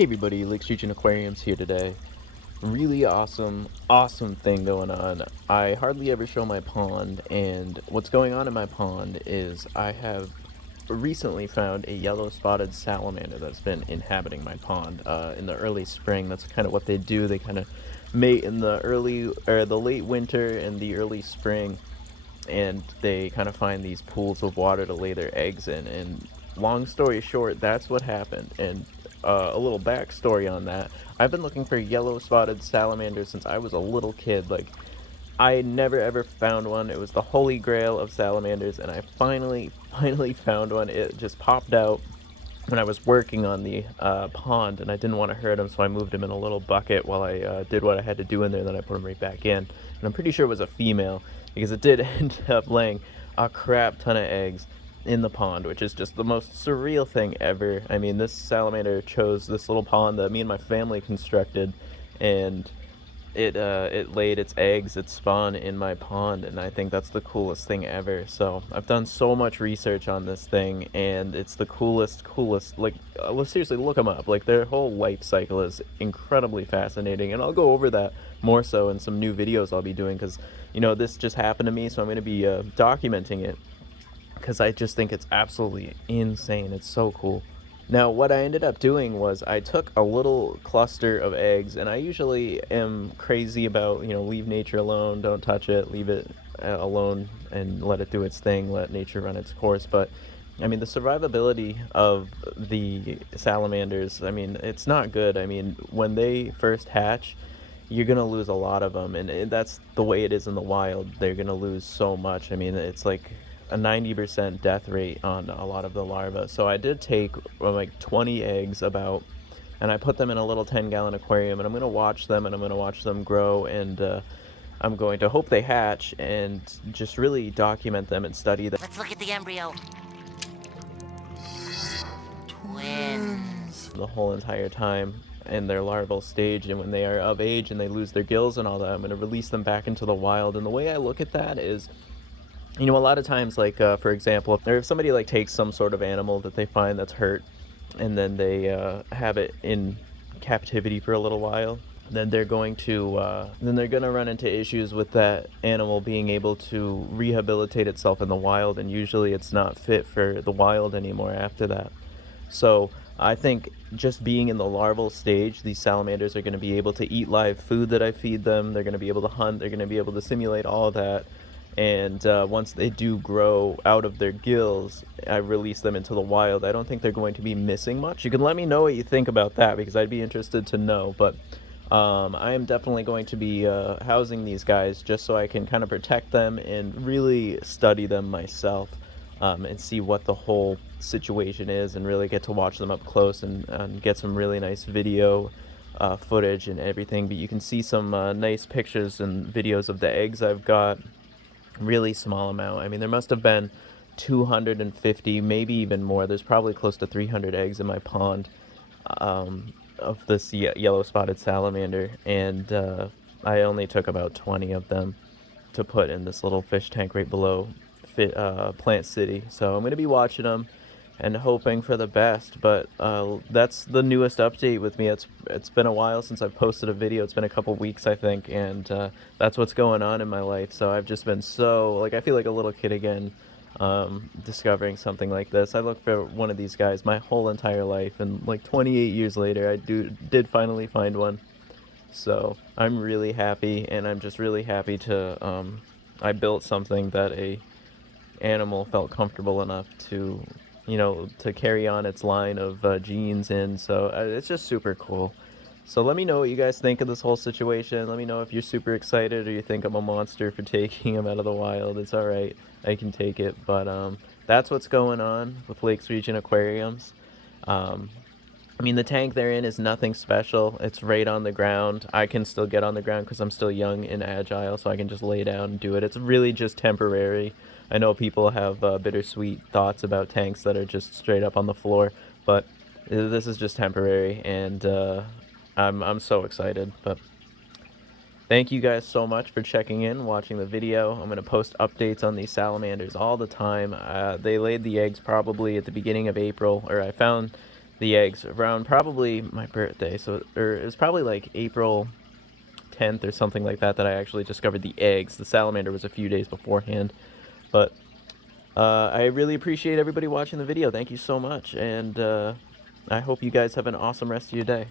Hey everybody, Lake Region Aquariums here today. Really awesome thing going on. I hardly ever show my pond, and what's going on in my pond is I have recently found a yellow spotted salamander that's been inhabiting my pond in the early spring. That's kind of what they do. They kind of mate in the early or the late winter and the early spring, and they kind of find these pools of water to lay their eggs in. And long story short, that's what happened. And a little backstory on that: I've been looking for yellow spotted salamanders since I was a little kid. Like, I never ever found one. It was the holy grail of salamanders, and I finally found one. It just popped out when I was working on the pond, and I didn't want to hurt him, so I moved him in a little bucket while I did what I had to do in there. Then I put him right back in, and I'm pretty sure it was a female because it did end up laying a crap ton of eggs in the pond, which is just the most surreal thing ever. I mean, this salamander chose this little pond that me and my family constructed, and it laid its eggs, its spawn in my pond, and I think that's the coolest thing ever. So I've done so much research on this thing, and it's the coolest. Like, seriously, look them up. Like, their whole life cycle is incredibly fascinating, and I'll go over that more so in some new videos I'll be doing, because this just happened to me, so I'm going to be documenting it because I just think it's absolutely insane. It's so cool. Now, what I ended up doing was I took a little cluster of eggs, and I usually am crazy about, leave nature alone, don't touch it, leave it alone and let it do its thing, let nature run its course. But I mean, the survivability of the salamanders, I mean, it's not good. I mean, when they first hatch, you're gonna lose a lot of them, and that's the way it is in the wild. They're gonna lose so much. I mean, it's like a 90% death rate on a lot of the larvae. So I did take like 20 eggs about, and I put them in a little 10-gallon aquarium, and I'm gonna watch them, and I'm gonna watch them grow, and I'm going to hope they hatch and just really document them and study them. Let's look at the embryo. Twins. The whole entire time in their larval stage, and when they are of age and they lose their gills and all that, I'm going to release them back into the wild. And the way I look at that is, a lot of times, like for example, if somebody like takes some sort of animal that they find that's hurt, and then they have it in captivity for a little while, then they're going to run into issues with that animal being able to rehabilitate itself in the wild, and usually it's not fit for the wild anymore after that. So I think just being in the larval stage, these salamanders are going to be able to eat live food that I feed them. They're going to be able to hunt. They're going to be able to simulate all of that. And once they do grow out of their gills, I release them into the wild. I don't think they're going to be missing much. You can let me know what you think about that, because I'd be interested to know. But I am definitely going to be housing these guys just so I can kind of protect them and really study them myself, and see what the whole situation is, and really get to watch them up close, and get some really nice video footage and everything. But you can see some nice pictures and videos of the eggs I've got. Really small amount. I mean, there must have been 250, maybe even more. There's probably close to 300 eggs in my pond of this yellow spotted salamander, and I only took about 20 of them to put in this little fish tank right below Plant City. So I'm going to be watching them and hoping for the best. But that's the newest update with me. It's been a while since I've posted a video. It's been a couple weeks, I think, and that's what's going on in my life. So I've just been I feel like a little kid again, discovering something like this. I looked for one of these guys my whole entire life, and like 28 years later, I did finally find one. So I'm really happy, and I'm just really happy to I built something that a animal felt comfortable enough to to carry on its line of genes in. So it's just super cool. So let me know what you guys think of this whole situation. Let me know if you're super excited, or you think I'm a monster for taking them out of the wild. It's all right, I can take it. But that's what's going on with Lakes Region Aquariums. I mean, the tank they're in is nothing special. It's right on the ground. I can still get on the ground because I'm still young and agile, so I can just lay down and do it. It's really just temporary. I know people have bittersweet thoughts about tanks that are just straight up on the floor, but this is just temporary, and I'm so excited. But thank you guys so much for checking in, watching the video. I'm going to post updates on these salamanders all the time. They laid the eggs probably at the beginning of April, or I found the eggs around probably my birthday. So, or it was probably like April 10th or something like that I actually discovered the eggs. The salamander was a few days beforehand. But I really appreciate everybody watching the video. Thank you so much. And I hope you guys have an awesome rest of your day.